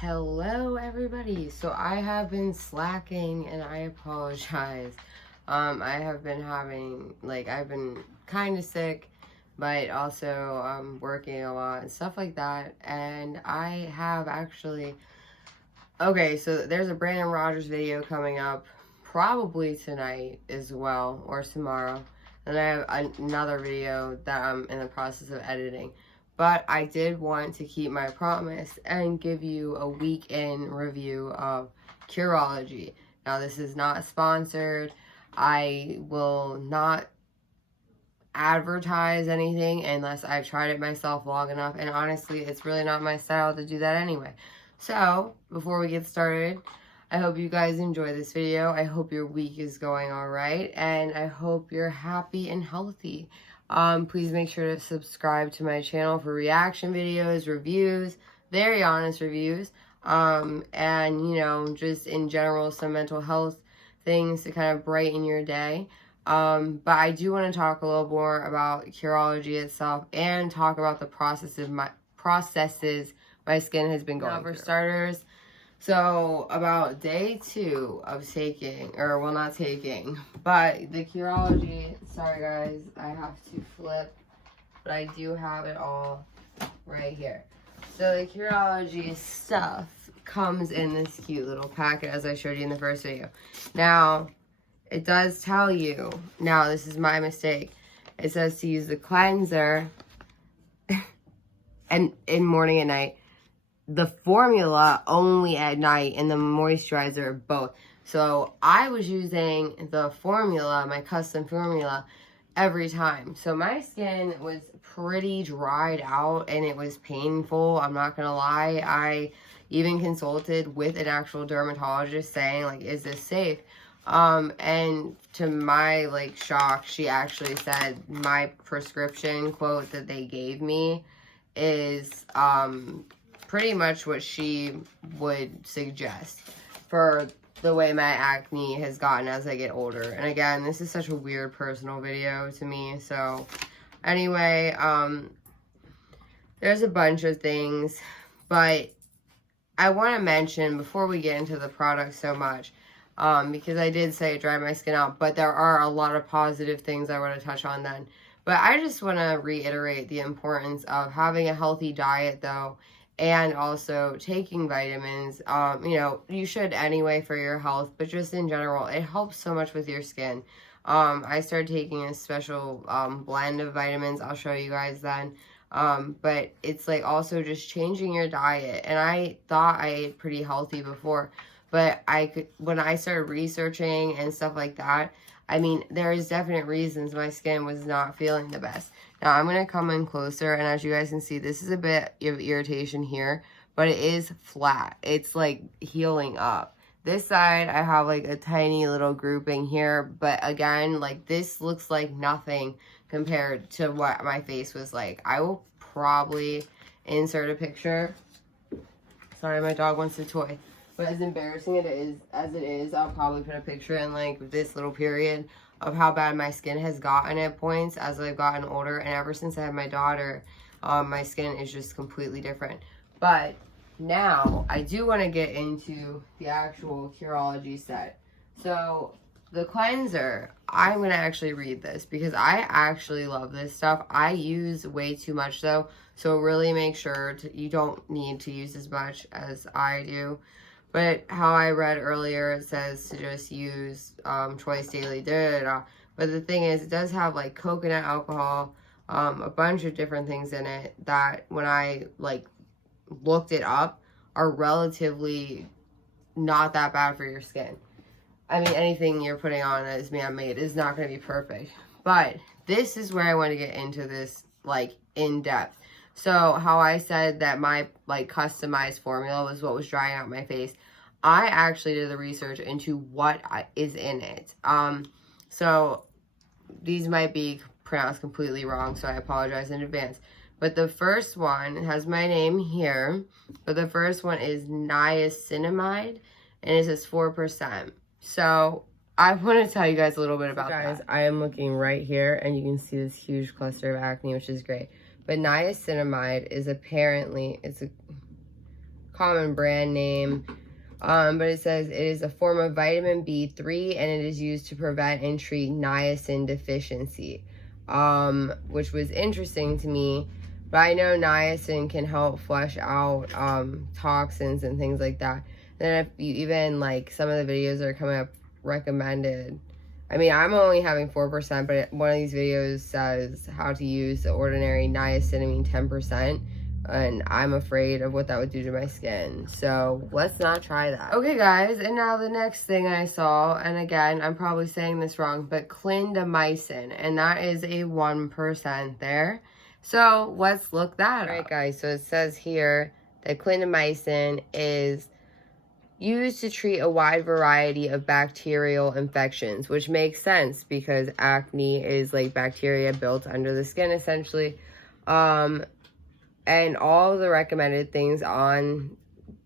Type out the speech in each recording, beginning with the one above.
Hello everybody. So I have been slacking and I apologize. I have been having, I've been kind of sick, but also working a lot and stuff like that. And I have actually, okay, so there's a Brandon Rogers video coming up probably tonight as well, or tomorrow. And I have another video that I'm in the process of editing. But I did want to keep my promise and give you a week-in review of Curology. Now, this is not sponsored. I will not advertise anything unless I've tried it myself long enough. And honestly, it's really not my style to do that anyway. So, before we get started, I hope you guys enjoy this video. I hope your week is going all right. And I hope you're happy and healthy. Please make sure to subscribe to my channel for reaction videos, reviews, very honest reviews, and, you know, just in general, some mental health things to kind of brighten your day. But I do want to talk a little more about Curology itself and talk about the processes my skin has been going through. For starters, so about day 2 of taking, or well, not taking, but the Curology, sorry guys, I have to flip, but I do have it all right here. So the Curology stuff comes in this cute little packet as I showed you in the first video. Now, it does tell you, now this is my mistake, it says to use the cleanser and in morning and night, the formula only at night, and the moisturizer both. So I was using the formula, my custom formula, every time. So my skin was pretty dried out and it was painful. I'm not gonna lie. I even consulted with an actual dermatologist saying, like, is this safe? And to my shock, she actually said my prescription quote that they gave me is pretty much what she would suggest for the way my acne has gotten as I get older. And again, this is such a weird personal video to me. So anyway, there's a bunch of things, but I want to mention before we get into the product so much, because I did say it dried my skin out, but there are a lot of positive things I want to touch on then. But I just want to reiterate the importance of having a healthy diet though, and also taking vitamins. You know, you should anyway for your health, but just in general, it helps so much with your skin. I started taking a special blend of vitamins. I'll show you guys then. But it's like also just changing your diet. And I thought I ate pretty healthy before, but when I started researching and stuff like that, I mean, there is definite reasons my skin was not feeling the best. Now, I'm going to come in closer, and as you guys can see, this is a bit of irritation here, but it is flat. It's, like, healing up. This side, I have, like, a tiny little grouping here, but again, like, this looks like nothing compared to what my face was like. I will probably insert a picture. Sorry, my dog wants a toy. But as embarrassing as it is, I'll probably put a picture in like this little period of how bad my skin has gotten at points as I've gotten older. And ever since I had my daughter, my skin is just completely different. But now I do want to get into the actual Curology set. So the cleanser, I'm going to actually read this because I actually love this stuff. I use way too much though. So really make sure you don't need to use as much as I do. But how I read earlier, it says to just use twice daily, But the thing is, it does have like coconut alcohol, a bunch of different things in it that when I looked it up are relatively not that bad for your skin. I mean, anything you're putting on that is man-made is not going to be perfect. But this is where I want to get into this in depth. So how I said that my customized formula was what was drying out my face, I actually did the research into what is in it. So these might be pronounced completely wrong, so I apologize in advance. But the first one has my name here, but the first one is niacinamide, and it says 4%. So I want to tell you guys a little bit about that. I am looking right here, and you can see this huge cluster of acne, which is great. But niacinamide is apparently, it's a common brand name. But it says it is a form of vitamin B3 and it is used to prevent and treat niacin deficiency, which was interesting to me. But I know niacin can help flush out toxins and things like that. And then if you even, like, some of the videos that are coming up recommended. I mean, I'm only having 4%, but one of these videos says how to use the ordinary niacinamide 10%. And I'm afraid of what that would do to my skin. So let's not try that. Okay, guys, and now the next thing I saw, and again, I'm probably saying this wrong, but clindamycin, and that is a 1% there. So let's look that up. All right, guys, so it says here that clindamycin is used to treat a wide variety of bacterial infections, which makes sense because acne is like bacteria built under the skin, essentially. And all the recommended things on,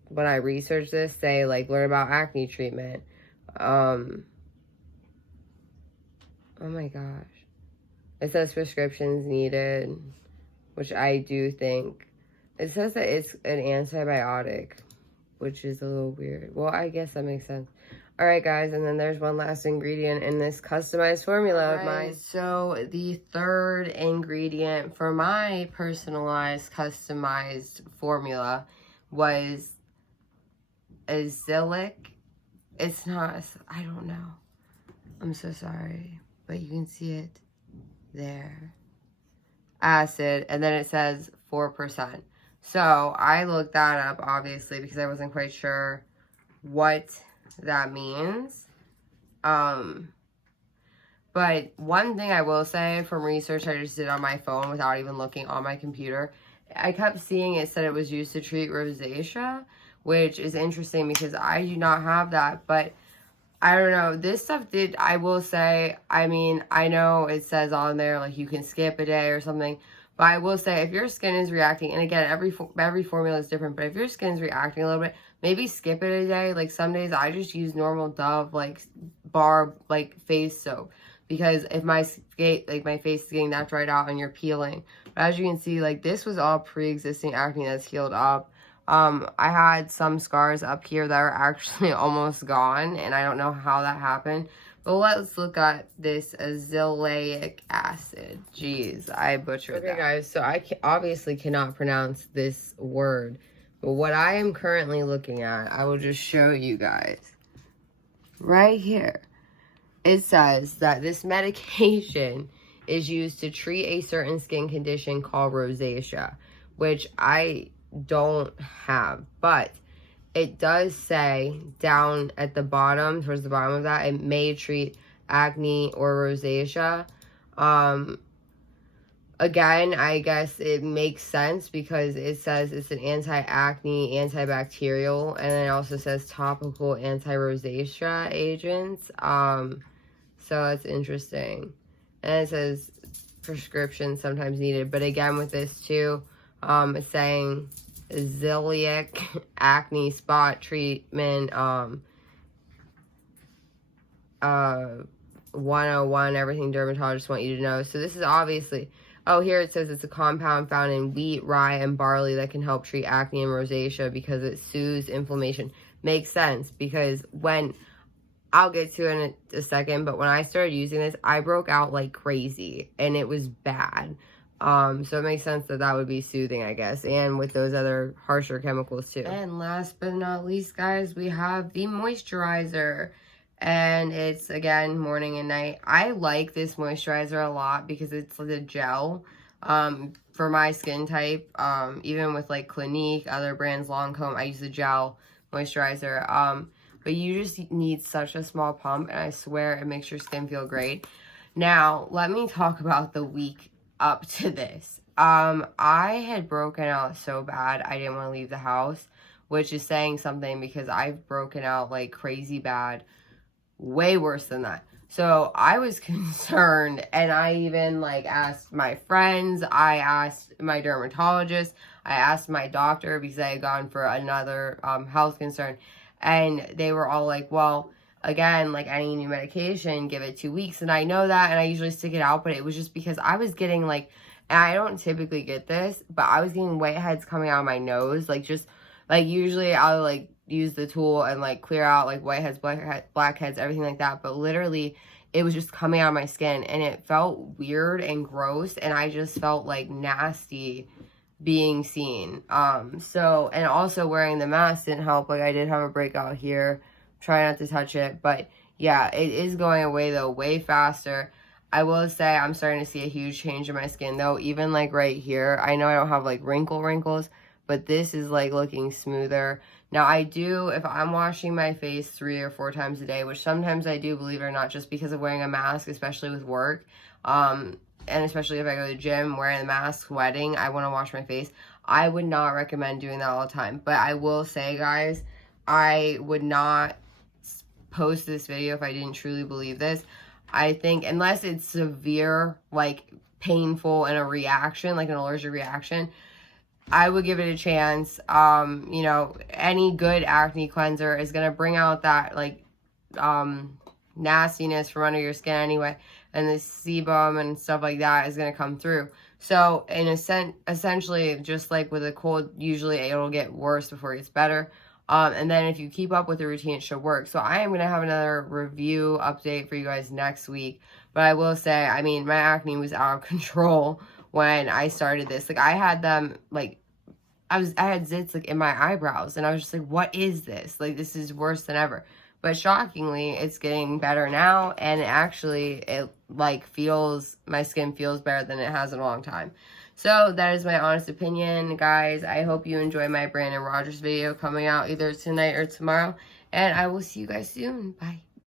when I research this, say, like, learn about acne treatment. Oh my gosh. It says prescriptions needed, which I do think. It says that it's an antibiotic, which is a little weird. Well, I guess that makes sense. All right, guys, and then there's one last ingredient in this customized formula of mine. So the third ingredient for my personalized, customized formula was Azelaic. It's not, I don't know. I'm so sorry, but you can see it there. Acid, and then it says 4%. So I looked that up, obviously, because I wasn't quite sure what that means. But one thing I will say from research I just did on my phone without even looking on my computer, I kept seeing it said it was used to treat rosacea, which is interesting because I do not have that. But I don't know, this stuff did, I will say, I mean, I know it says on there like you can skip a day or something, but I will say if your skin is reacting, and again, every formula is different, but if your skin is reacting a little bit, maybe skip it a day. Like some days I just use normal Dove like bar like face soap because if my face is getting that dried out and you're peeling. But as you can see, like this was all pre-existing acne that's healed up. I had some scars up here that are actually almost gone, and I don't know how that happened. But let's look at this Azelaic Acid. Jeez, I butchered that. Okay, guys, so I obviously cannot pronounce this word. But what I am currently looking at, I will just show you guys. Right here. It says that this medication is used to treat a certain skin condition called rosacea, which I don't have, but it does say down at the bottom, towards the bottom of that, it may treat acne or rosacea. Again, I guess it makes sense because it says it's an anti-acne, antibacterial, and then it also says topical anti-rosacea agents. So that's interesting. And it says prescription sometimes needed, but again with this too, it's saying Azelaic acne spot treatment 101, everything dermatologists want you to know. So this is obviously, oh, here it says it's a compound found in wheat, rye, and barley that can help treat acne and rosacea because it soothes inflammation. Makes sense because when, I'll get to it in a second, but when I started using this, I broke out like crazy and it was bad. So it makes sense that that would be soothing, I guess, and with those other harsher chemicals too. And last but not least, guys, we have the moisturizer, and it's again morning and night. I like this moisturizer a lot because it's the gel for my skin type. Even with like Clinique, other brands, Lancome, I use the gel moisturizer. But you just need such a small pump, and I swear it makes your skin feel great. Now let me talk about the week up to this. I had broken out so bad I didn't want to leave the house, which is saying something because I've broken out like crazy bad, way worse than that. So I was concerned, and I even like asked my friends, I asked my dermatologist, I asked my doctor because I had gone for another health concern, and they were all like, well, again, like any new medication, give it 2 weeks. And I know that, and I usually stick it out, but it was just because I was getting like, and I don't typically get this, but I was getting whiteheads coming out of my nose, like just Like, usually I'll, like, use the tool and, like, clear out, like, whiteheads, blackheads, everything like that. But literally, it was just coming out of my skin, and it felt weird and gross, and I just felt, like, nasty being seen. So, and also wearing the mask didn't help. Like, I did have a breakout here. Try not to touch it. But, yeah, it is going away, though, way faster. I will say I'm starting to see a huge change in my skin, though. Even, like, right here. I know I don't have, like, wrinkles, but this is, like, looking smoother. Now, I do, if I'm washing my face 3 or 4 times a day, which sometimes I do, believe it or not, just because of wearing a mask, especially with work, and especially if I go to the gym, wearing the mask, sweating, I want to wash my face. I would not recommend doing that all the time. But I will say, guys, I would not post this video if I didn't truly believe this. I think, unless it's severe, like, painful and a reaction, like an allergic reaction, I would give it a chance. You know, any good acne cleanser is going to bring out that, like, nastiness from under your skin anyway. And the sebum and stuff like that is going to come through. So, in a sense, essentially, just like with a cold, usually it'll get worse before it gets better. And then if you keep up with the routine, it should work. So, I am going to have another review update for you guys next week. But I will say, I mean, my acne was out of control when I started this. Like, I had them, like, I had zits, like, in my eyebrows. And I was just like, what is this? Like, this is worse than ever. But shockingly, it's getting better now, and actually, it, like, my skin feels better than it has in a long time. So, that is my honest opinion, guys. I hope you enjoy my Brandon Rogers video coming out either tonight or tomorrow, and I will see you guys soon. Bye.